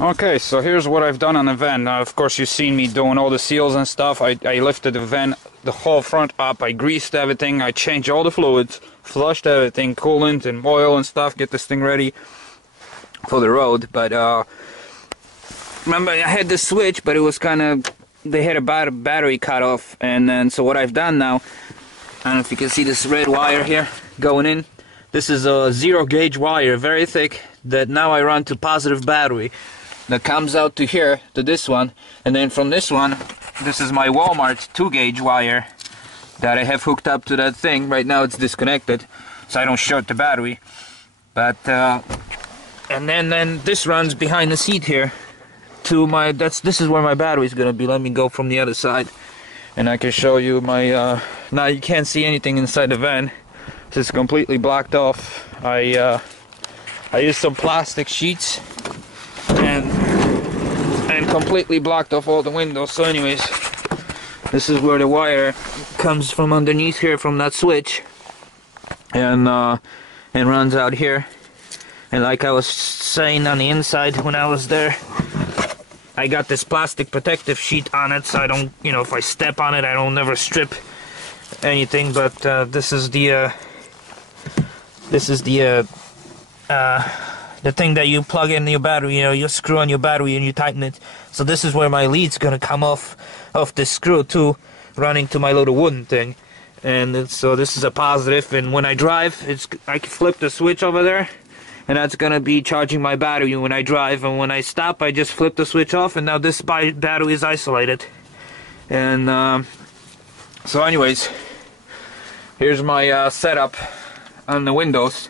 Okay, so here's what I've done on the van. Now, of course, you've seen me doing all the seals and stuff. I lifted the van, the whole front up. I greased everything. I changed all the fluids, flushed everything, coolant and oil and stuff. Get this thing ready for the road. But remember, I had this switch, but it was kind of, they had a battery cut off. And then, so what I've done now, I don't know if you can see this red wire here going in. This is a 0 gauge wire, very thick, that now I run to positive battery. That comes out to here, to this one, and then from this one, this is my Walmart 2 gauge wire that I have hooked up to that thing. Right now it's disconnected, so I don't short the battery. But and then this runs behind the seat here to my, this is where my battery is gonna be. Let me go from the other side, and I can show you my. Now you can't see anything inside the van. It's completely blocked off. I used some plastic sheets and completely blocked off all the windows. So anyways, this is where the wire comes from underneath here from that switch, and runs out here. And like I was saying, on the inside when I was there, I got this plastic protective sheet on it, so I don't, you know, if I step on it, I don't never strip anything. But this is the thing that you plug in your battery. You know, you screw on your battery and you tighten it. So this is where my lead's gonna come off this screw too, running to my little wooden thing. And so this is a positive, and when I drive, I can flip the switch over there, and that's gonna be charging my battery when I drive. And when I stop, I just flip the switch off, and now this battery is isolated. And so anyways, here's my setup on the windows.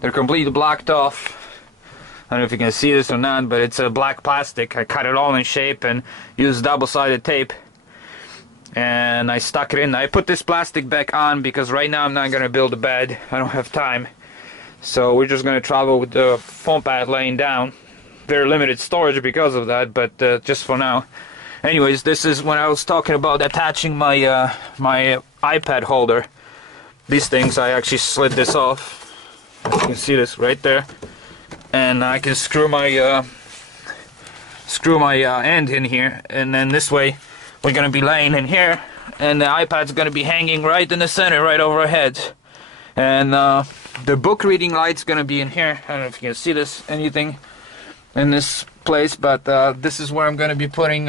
They're completely blocked off. I don't know if you can see this or not, but it's a black plastic. I cut it all in shape and used double-sided tape, and I stuck it in. I put this plastic back on because right now I'm not going to build a bed. I don't have time. So we're just going to travel with the foam pad laying down. Very limited storage because of that, but just for now. Anyways, this is when I was talking about attaching my my iPad holder. These things, I actually slid this off. You can see this right there, and I can screw my end in here, and then this way we're gonna be laying in here, and the iPad's gonna be hanging right in the center, right over our heads. And the book reading light's gonna be in here. I don't know if you can see this, anything in this place, but this is where I'm gonna be putting.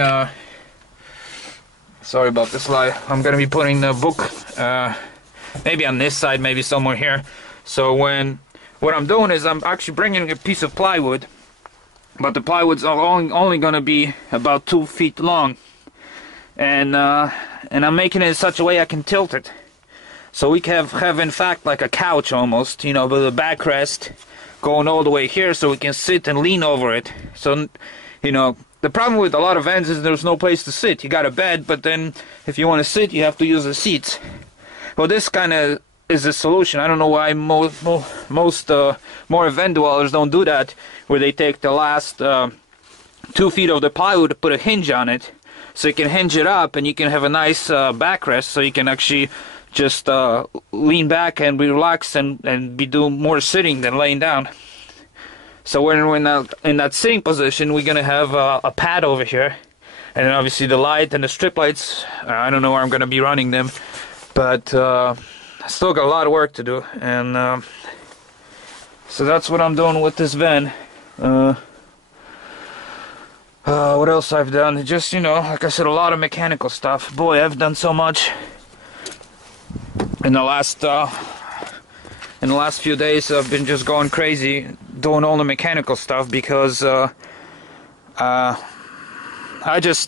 Sorry about this light. I'm gonna be putting the book. Maybe on this side, maybe somewhere here. So what I'm doing is I'm actually bringing a piece of plywood, but the plywood's only going to be about 2 feet long, and I'm making it in such a way I can tilt it, so we can have in fact like a couch almost, you know, with a backrest going all the way here, so we can sit and lean over it. So, you know, the problem with a lot of vans is there's no place to sit. You got a bed, but then if you want to sit, you have to use the seats. Well, this kind of is a solution. I don't know why most more van dwellers don't do that, where they take the last 2 feet of the plywood to put a hinge on it, so you can hinge it up and you can have a nice backrest, so you can actually just lean back and relax and be doing more sitting than laying down. So when we're in that sitting position, we're gonna have a pad over here, and then obviously the light and the strip lights. I don't know where I'm gonna be running them. But I still got a lot of work to do, and so that's what I'm doing with this van. What else I've done? Just, you know, like I said, a lot of mechanical stuff. Boy, I've done so much in the last few days. I've been just going crazy doing all the mechanical stuff because I just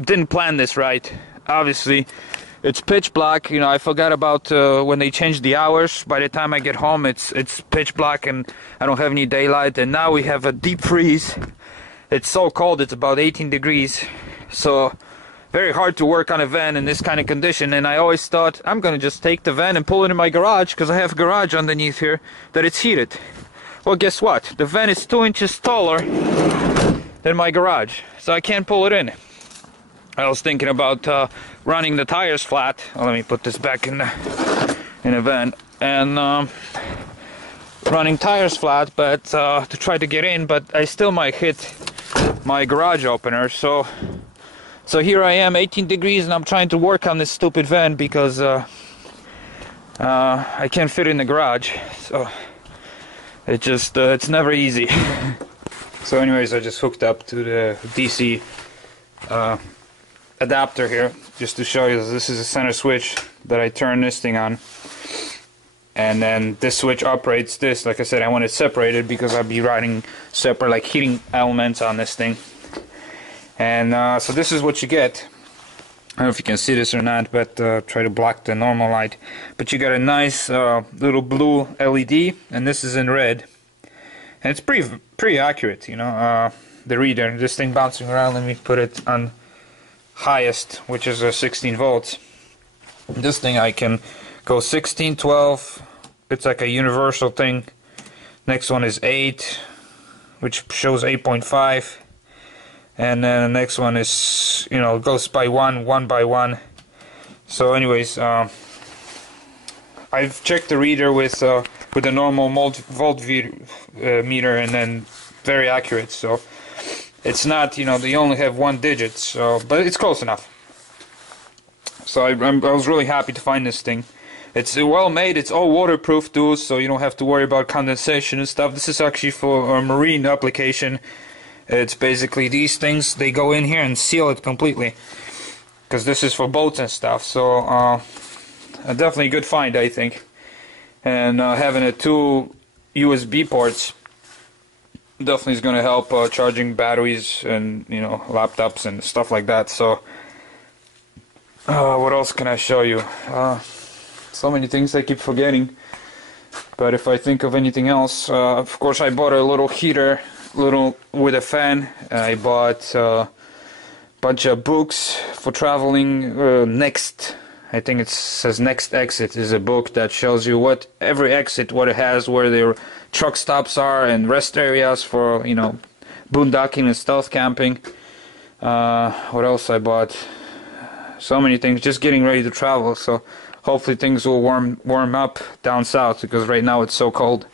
didn't plan this right. Obviously, it's pitch black. You know, I forgot about when they changed the hours. By the time I get home, it's pitch black and I don't have any daylight. And now we have a deep freeze. It's so cold. It's about 18 degrees. So very hard to work on a van in this kind of condition. And I always thought I'm gonna just take the van and pull it in my garage, because I have a garage underneath here that it's heated. Well, guess what? The van is 2 inches taller than my garage, so I can't pull it in. I was thinking about running the tires flat. Well, let me put this back in the van, and running tires flat, but to try to get in, but I still might hit my garage opener. So here I am, 18 degrees, and I'm trying to work on this stupid van because I can't fit in the garage. So it just it's never easy. So anyways, I just hooked up to the DC adapter here just to show you. This is a center switch that I turn this thing on, and then this switch operates this. Like I said, I want it separated because I'll be riding separate, like heating elements on this thing. And so this is what you get. I don't know if you can see this or not, but try to block the normal light. But you got a nice little blue LED, and this is in red, and it's pretty accurate, you know. The reader, this thing bouncing around. Let me put it on highest, which is 16 volts. This thing I can go 16, 12. It's like a universal thing. Next one is 8, which shows 8.5. And then the next one is, you know, goes by one by one. So anyways, I've checked the reader with a normal volt meter, and then very accurate. So it's not, you know, they only have 1 digit, so, but it's close enough. So I was really happy to find this thing. It's well made. It's all waterproof too, so you don't have to worry about condensation and stuff. This is actually for a marine application. It's basically these things, they go in here and seal it completely, because this is for boats and stuff. So a definitely good find, I think. And having a 2 USB ports definitely is going to help charging batteries and, you know, laptops and stuff like that. So what else can I show you? So many things I keep forgetting, but if I think of anything else, of course I bought a little heater, with a fan. I bought a bunch of books for traveling. Next, I think it says Next Exit is a book that shows you what every exit, what it has, where their truck stops are, and rest areas for, you know, boondocking and stealth camping. What else I bought? So many things, just getting ready to travel. So hopefully things will warm up down south, because right now it's so cold.